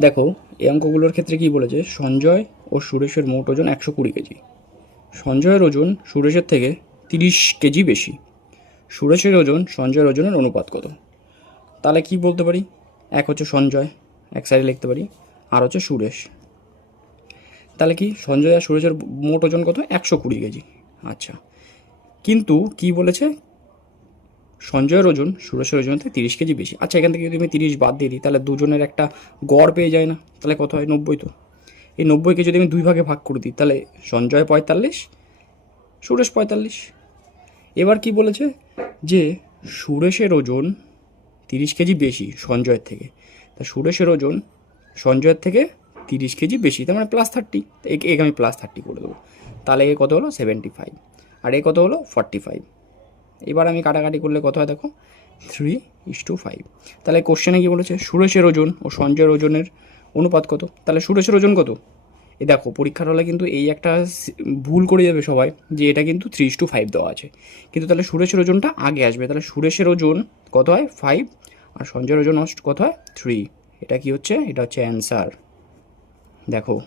দেখো, এই অঙ্কগুলোর ক্ষেত্রে কি বলেছে? সঞ্জয় ও সুরেশের মোট ওজন একশো কুড়ি কেজি। সঞ্জয়ের ওজন সুরেশের থেকে তিরিশ কেজি বেশি। সুরেশের ওজন সঞ্জয়ের ওজনের অনুপাত কত? তাহলে কি বলতে পারি? এক হচ্ছে সঞ্জয়, এক সাইডে লিখতে পারি। আর হচ্ছে সুরেশ। তাহলে কি? সঞ্জয় আর সুরেশের মোট ওজন কত? একশো কুড়ি কেজি। আচ্ছা। কিন্তু কি বলেছে? সঞ্জয়ের ওজন, সুরেশের ওজন থেকে তিরিশ কেজি বেশি। আচ্ছা এখান থেকে যদি আমি তিরিশ বাদ দিয়ে দিই, তাহলে দুজনের একটা গড় পেয়ে যায় না। তাহলে কত হয়? নব্বই তো। এই নব্বইকে যদি আমি দুই ভাগে ভাগ করে দিই, তাহলে সঞ্জয় পঁয়তাল্লিশ, সুরেশ পঁয়তাল্লিশ। এবার কি বলেছে? যে সুরেশের ওজন তিরিশ কেজি বেশি সঞ্জয়ের থেকে। তা সুরেশের ওজন সঞ্জয়ের থেকে তিরিশ কেজি বেশি, তার মানে প্লাস থার্টি একে আমি প্লাস থার্টি করে দেবো। তাহলে এ কত হলো? সেভেন্টি ফাইভ আর এ কত হলো? ফর্টি ফাইভ এবার আমি কাটাকাটি করলে কত হয় দেখো? থ্রি ইস টু ফাইভ তাহলে কোশ্চেনে কী বলেছে? সুরেশের ওজন ও সঞ্জয়ের ওজনের অনুপাত কত? তাহলে সুরেশের ওজন কত? এ দেখো, পরীক্ষার হলে কিন্তু এই একটা ভুল করে যাবে সবাই যে এটা কিন্তু থ্রি টু ফাইভ দেওয়া আছে। কিন্তু তাহলে সুরেশের ওজনটা আগে আসবে। তাহলে সুরেশের ওজন কত হয়? ফাইভ আর সঞ্জয়ের ওজন কত হয়? থ্রি এটা কি হচ্ছে? এটা হচ্ছে অ্যান্সার দেখো